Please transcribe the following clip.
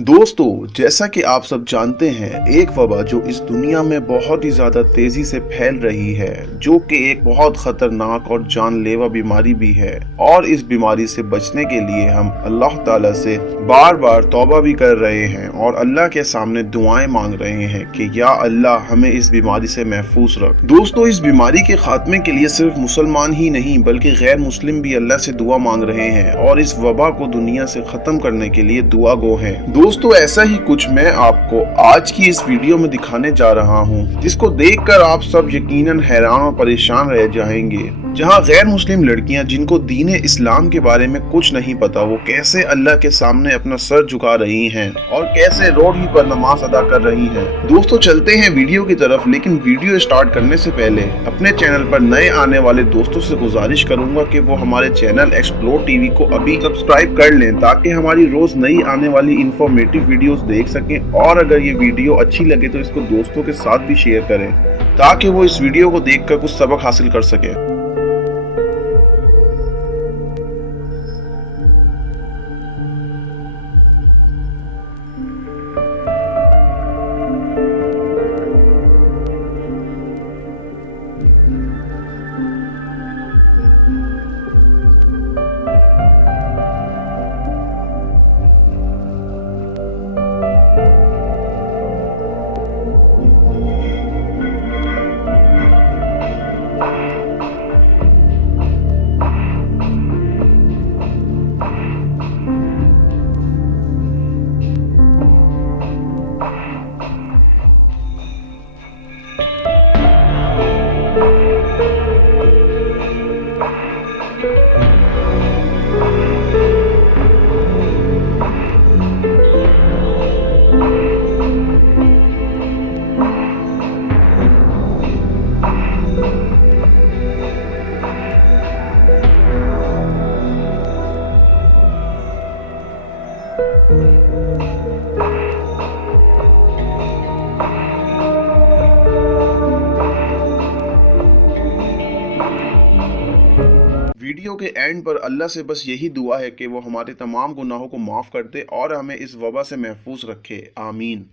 दोस्तों, जैसा कि आप सब जानते हैं, एक वबा जो इस दुनिया में बहुत ही ज़्यादा तेज़ी से फैल रही है, जो कि एक बहुत ख़तरनाक और जानलेवा बीमारी भी है। और इस बीमारी से बचने के लिए हम अल्लाह ताला से बार-बार तौबा भी कर रहे हैं और अल्लाह के सामने दुआएं मांग रहे हैं कि या अल्लाह हमें इस बीमारी से महफूज रख। दोस्तों, इस बीमारी के खात्मे के लिए सिर्फ मुसलमान ही नहीं बल्कि गैर मुस्लिम भी अल्लाह से दुआ मांग रहे हैं और इस वबा को दुनिया से ख़त्म करने के लिए दुआ गो हैं। दोस्तों, ऐसा ही कुछ मैं आपको आज की इस वीडियो में दिखाने जा रहा हूं, जिसको देखकर आप सब यकीनन हैरान और परेशान रह जाएंगे। जहां गैर मुस्लिम लड़कियां जिनको दीन इस्लाम के बारे में कुछ नहीं पता, वो कैसे अल्लाह के सामने अपना सर झुका रही हैं और कैसे रोड ही पर नमाज अदा कर रही हैं। दोस्तों, चलते हैं वीडियो की तरफ, लेकिन वीडियो स्टार्ट करने से पहले अपने चैनल पर नए आने वाले दोस्तों से गुजारिश करूंगा कि वो हमारे चैनल एक्सप्लोर टीवी को अभी सब्सक्राइब कर लें, ताकि हमारी रोज नई आने वाली इंफॉर्मेटिव वीडियोस देख सकें। और अगर ये वीडियो अच्छी लगे तो इसको दोस्तों के साथ भी शेयर करें, ताकि वो इस वीडियो को देखकर कुछ सबक हासिल कर सकें। वीडियो के एंड पर अल्लाह से बस यही दुआ है कि वो हमारे तमाम गुनाहों को माफ़ कर दे और हमें इस वबा से महफूज रखे। आमीन।